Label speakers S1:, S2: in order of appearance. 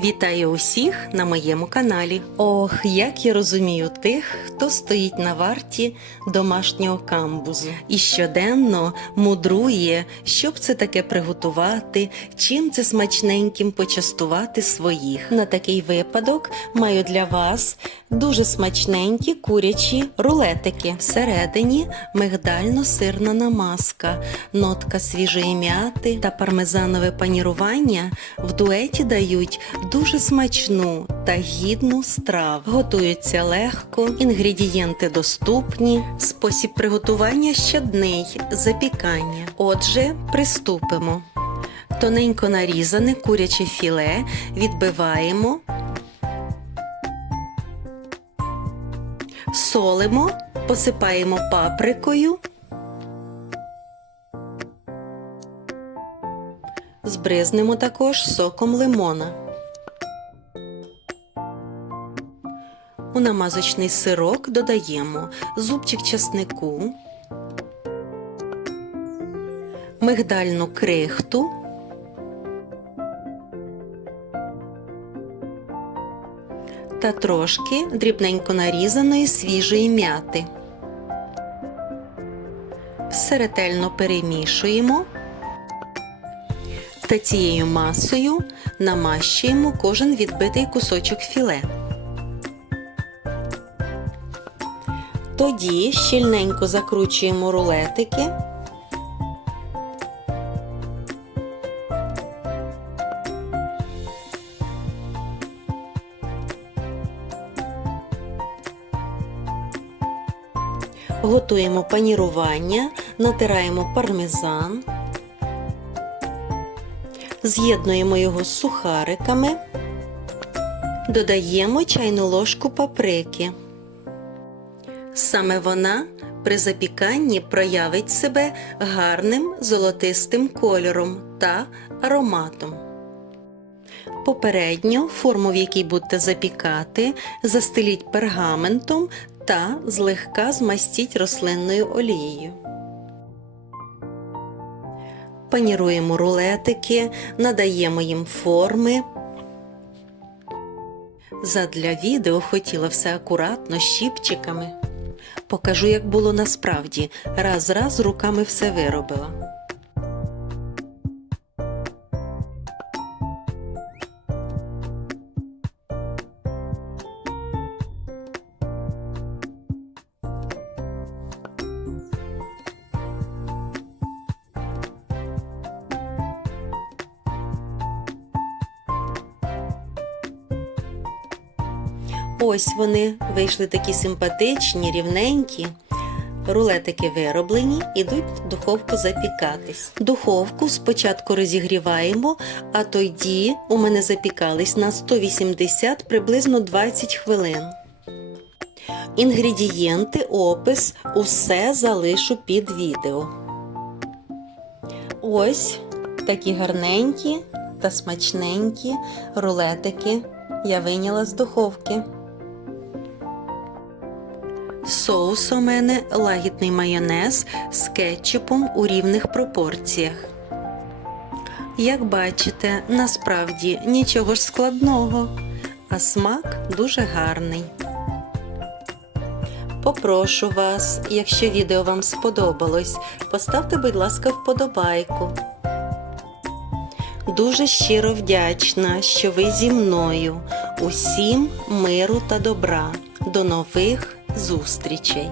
S1: Вітаю усіх на моєму каналі. Ох, як я розумію тих, хто стоїть на варті домашнього камбузу і щоденно мудрує, щоб це таке приготувати, чим це смачненьким почастувати своїх. На такий випадок маю для вас дуже смачненькі курячі рулетики. Всередині мигдально-сирна намазка, нотка свіжої м'яти та пармезанове панірування в дуеті дають дуже смачну та гідну страву. Готуються легко, інгредієнти доступні, спосіб приготування щодний, запікання. Отже, приступимо. Тоненько нарізане куряче філе відбиваємо, солимо, посипаємо паприкою. Збризнемо також соком лимона. У намазочний сирок додаємо зубчик часнику, мигдальну крихту, та трошки дрібненько нарізаної свіжої м'яти. Все ретельно перемішуємо та цією масою намащуємо кожен відбитий кусочок філе. Тоді щільненько закручуємо рулетики. Готуємо панірування, натираємо пармезан, з'єднуємо його з сухариками, додаємо чайну ложку паприки. Саме вона при запіканні проявить себе гарним золотистим кольором та ароматом. Попередньо форму, в якій будете запікати, застеліть пергаментом та злегка змастіть рослинною олією. Паніруємо рулетики, надаємо їм форми. Задля відео хотіла все акуратно щіпчиками. Покажу, як було насправді. Раз-раз руками все виробила. Ось вони вийшли такі симпатичні, рівненькі. Рулетики вироблені, ідуть в духовку запікатись. Духовку спочатку розігріваємо, а тоді у мене запікались на 180 приблизно 20 хвилин. Інгредієнти, опис, усе залишу під відео. Ось такі гарненькі та смачненькі рулетики я вийняла з духовки. Соус у мене лагідний майонез з кетчупом у рівних пропорціях. Як бачите, насправді нічого ж складного, а смак дуже гарний. Попрошу вас, якщо відео вам сподобалось, поставте, будь ласка, вподобайку. Дуже щиро вдячна, що ви зі мною. Усім миру та добра. До нових зустрічей!